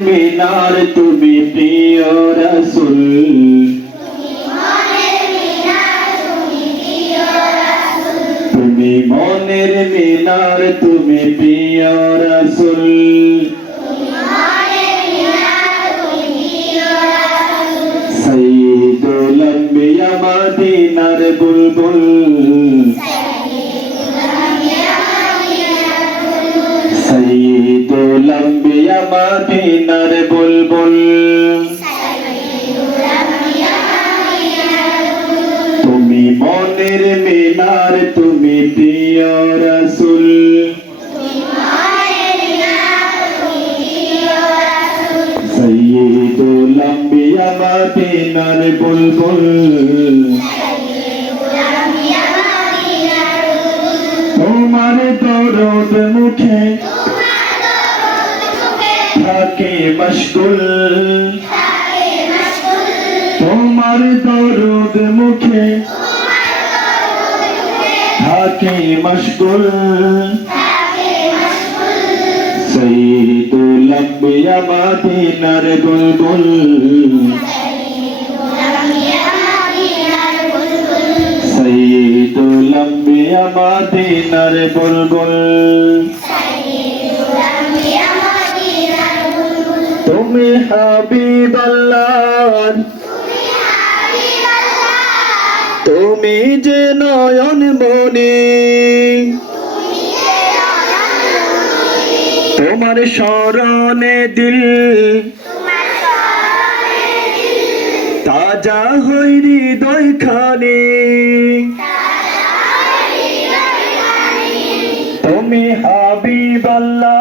মিনার তুমি প্রিয় রাসূল তুমি মনের মিনার তুমি প্রিয় রাসূল সাইয়্যিদুল আম্বিয়া মদিনার বুলবুল সাইয়্যিদুল আম্বিয়া মদিনার বুলবুল তুমি মনের মিনার তুমি প্রিয় রাসূল সাইয়্যিদুল আম্বিয়া মদিনার বুলবুল তোমার দরদ মুখে থাকে মশগুল তোমার দরদ মুখে থাকে মশগুল সাইয়্যিদুল আম্বিয়া মদিনার বুলবুল সাইয়্যিদুল আম্বিয়া মদিনার বুলবুল তুমি হাবিবাল্লাহ তুমি যে নয়ন মনি তোমার শরণে দিল তাজা হই হৃদয় খানি তুমি হাবিবাল্লাহ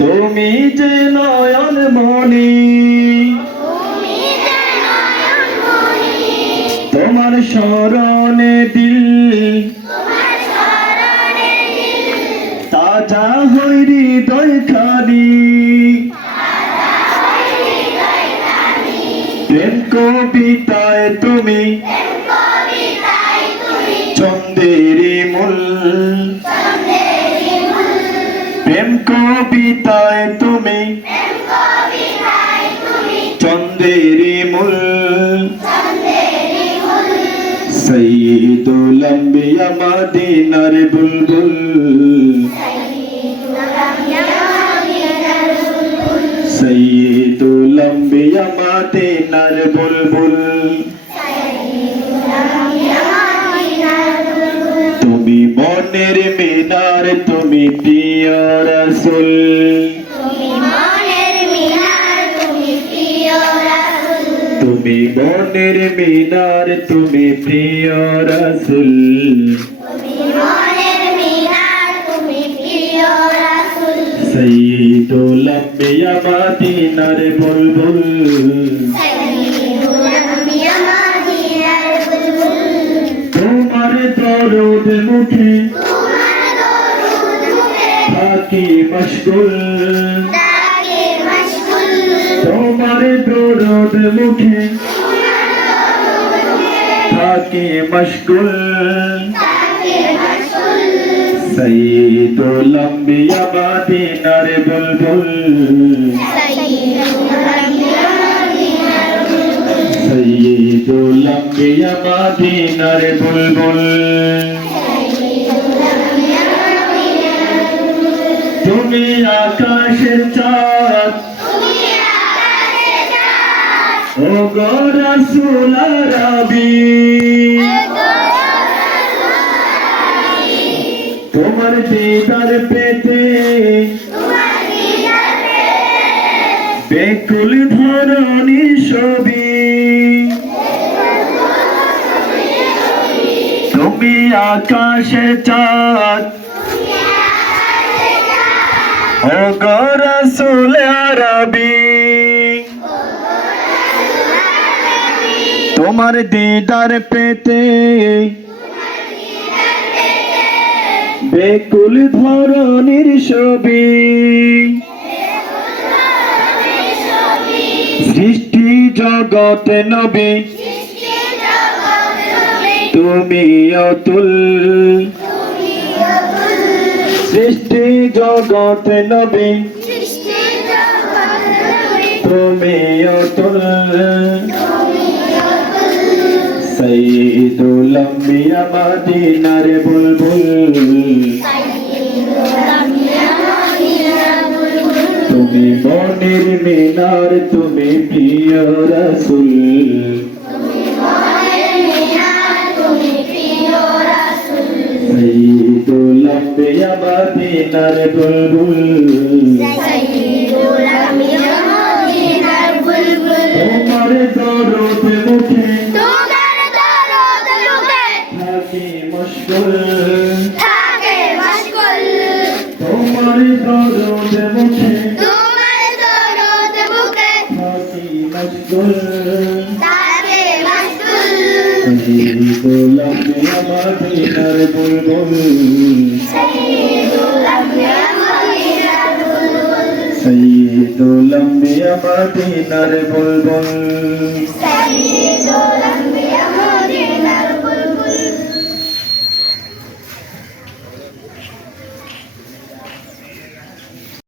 তুমি যে নয়ন মনি তোমার শরণে দিল তাজা হই হৃদয় খানি প্রেম কবিতায় তুমি চন্দেরি মূল প্রেম কবিতায় তুমি চন্দেরি মূল সাইয়্যিদুল আম্বিয়া মদিনার বুলবুল সাইয়্যিদুল আম্বিয়া মদিনার বুলবুল তুমি মনের মিনার তুমি প্রিয় রাসূল তুমি মনের মিনার তুমি প্রিয় রাসূল সাইয়্যিদুল আম্বিয়া মদিনার বুলবুল তোমার দরদ মুখে থাকি মশগুল তোমার দরদ মুখে থাকি মশগুল সাইয়্যিদুল আম্বিয়া মদিনার বুলবুল সাইয়্যিদুল আম্বিয়া মদিনার বুলবুল তুমি আকাশের চাঁদ ও গো রাসূল আরবি তোমার দিদার পেতে বেকুল ধরণী ছবি তুমি আকাশে চাঁদ ও গো রাসূল আরবি তোমার দিদার পেতে বেকুল ধরণীর ছবি সৃষ্টি জগতে নবী তুমি অতুল সৃষ্টি জগতে নবী তুমি অতুল সাইয়্যিদুল আম্বিয়া মদিনার বুলবুল তুমি মনির মিনার তুমি প্রিয় রাসূল সাইয়্যিদুল আম্বিয়া মদিনার বুলবুল তোমার দরদ মুখে থাকি মশগুল তোমার দরদ মুখে থাকি মশগুল সাইয়্যিদুল আম্বিয়া মদিনার বুলবুল সাইয়্যিদুল আম্বিয়া মদিনার বুলবুল